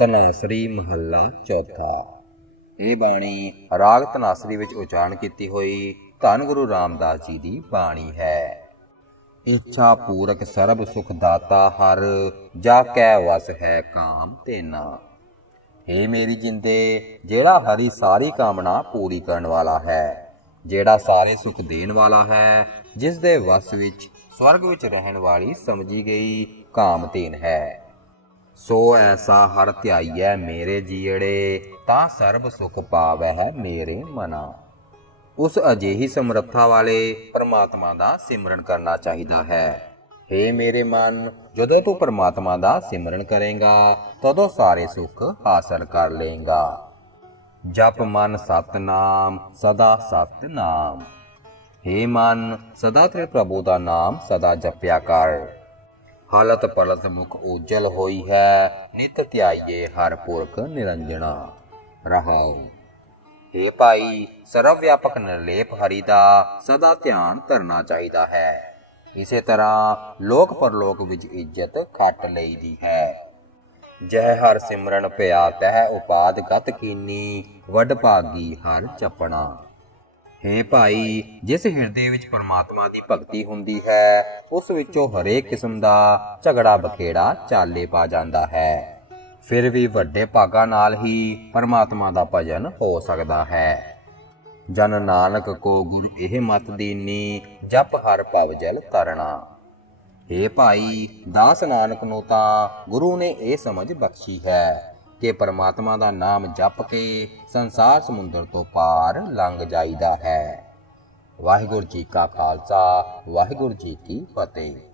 ਤਨਾਸਰੀ ਮਹੱਲਾ ਚੌਥਾ। ਇਹ ਬਾਣੀ ਰਾਗ ਤਨਾਸਰੀ ਵਿੱਚ ਉਚਾਰਨ ਕੀਤੀ ਹੋਈ ਧੰਨ ਗੁਰੂ ਰਾਮਦਾਸ ਜੀ ਦੀ ਬਾਣੀ ਹੈ। ਇੱਛਾ ਪੂਰਕ ਸਰਬ ਸੁਖ ਦਾਤਾ ਹਰ, ਜਾ ਕੈ ਵਸ ਹੈ ਕਾਮ ਤੇਨਾ हे ਮੇਰੀ ਜਿੰਦੇ, ਜਿਹੜਾ ਹਰੀ ਸਾਰੀ ਕਾਮਨਾ ਪੂਰੀ ਕਰਨ ਵਾਲਾ ਹੈ, ਜਿਹੜਾ ਸਾਰੇ ਸੁਖ ਦੇਣ ਵਾਲਾ ਹੈ ਜਿਸ ਦੇ ਵਸ ਵਿੱਚ, ਸਵਰਗ ਵਿੱਚ ਰਹਿਣ ਵਾਲੀ ਸਮਝੀ ਗਈ ਕਾਮਤੇਨ ਹੈ। ਸੋ ਐਸਾ ਹਰ ਧਿਆਈਐ ਮੇਰੇ ਜੀੜੇ, ਤਾਂ ਸਰਬ ਸੁਖ ਪਾਵੈ ਹੈ ਮੇਰੇ ਮਨਾ। ਉਸ ਅਜਿਹੀ ਸਮਰੱਥਾ ਵਾਲੇ ਪਰਮਾਤਮਾ ਦਾ ਸਿਮਰਨ ਕਰਨਾ ਚਾਹੀਦਾ ਹੈ। हे ਮੇਰੇ ਮਨ, ਜਦੋਂ ਤੂੰ ਪਰਮਾਤਮਾ ਦਾ ਸਿਮਰਨ ਕਰੇਗਾ, ਤਦੋਂ ਸਾਰੇ ਸੁੱਖ ਹਾਸਲ ਕਰ ਲੇਗਾ। ਜਪ ਮਨ ਸਤਨਾਮ, ਸਦਾ ਸਤਨਾਮ। हे ਮਨ, ਸਦਾ ਤੇਰੇ ਪ੍ਰਭੂ ਦਾ ਨਾਮ ਸਦਾ ਜਪਿਆ ਕਰ। ਹਾਲਤ ਪਲਤ ਮੁਖ ਉਜਲ ਹੋਈ ਹੈ। ਨਿਤ ਧਿਆਈਏ ਹਰ ਪੁਰਖ ਨਿਰੰਜਣਾ। ਰਹਾਉ। हे ਭਾਈ ਸਰਵ ਵਿਆਪਕ ਨਿਰਲੇਪ ਹਰੀ ਦਾ ਸਦਾ ਧਿਆਨ ਧਰਨਾ ਚਾਹੀਦਾ ਹੈ। ਇਸੇ ਤਰ੍ਹਾਂ ਲੋਕ ਪਰਲੋਕ ਵਿੱਚ ਇੱਜ਼ਤ ਖੱਟ ਲਈਦੀ ਹੈ। ਜਹ ਹਰ ਸਿਮਰਨ ਪਿਆ ਤਹ ਉਪਾਦ ਗਤ ਕੀਨੀ, ਵੱਡ ਭਾਗੀ ਹਰ ਚਪਣਾ। ਹੈ ਭਾਈ, ਜਿਸ ਹਿਰਦੇ ਵਿੱਚ ਪਰਮਾਤਮਾ ਦੀ ਭਗਤੀ ਹੁੰਦੀ ਹੈ, ਉਸ ਵਿੱਚੋਂ ਹਰੇਕ ਕਿਸਮ ਦਾ ਝਗੜਾ ਬਖੇੜਾ ਚਾਲੇ ਪਾ ਜਾਂਦਾ ਹੈ। ਫਿਰ ਵੀ ਵੱਡੇ ਭਾਗਾਂ ਨਾਲ ਹੀ ਪਰਮਾਤਮਾ ਦਾ ਭਜਨ ਹੋ ਸਕਦਾ ਹੈ। ਜਨ ਨਾਨਕ ਕੋ ਗੁਰ ਇਹ ਮਤ ਦੀਨੀ, ਜਪ ਹਰ ਭਵ ਜਲ ਤਰਣਾ। ਏ ਭਾਈ, ਦਾਸ ਨਾਨਕ ਨੂੰ ਤਾਂ ਗੁਰੂ ਨੇ ਇਹ ਸਮਝ ਬਖਸ਼ੀ ਹੈ। ਕਿ ਪਰਮਾਤਮਾ ਦਾ ਨਾਮ ਜਪ ਕੇ ਸੰਸਾਰ ਸਮੁੰਦਰ ਤੋਂ ਪਾਰ ਲੰਘ ਜਾਈਦਾ ਹੈ। ਵਾਹਿਗੁਰੂ ਜੀ ਕਾ ਖਾਲਸਾ, ਵਾਹਿਗੁਰੂ ਜੀ ਕੀ ਫਤਿਹ।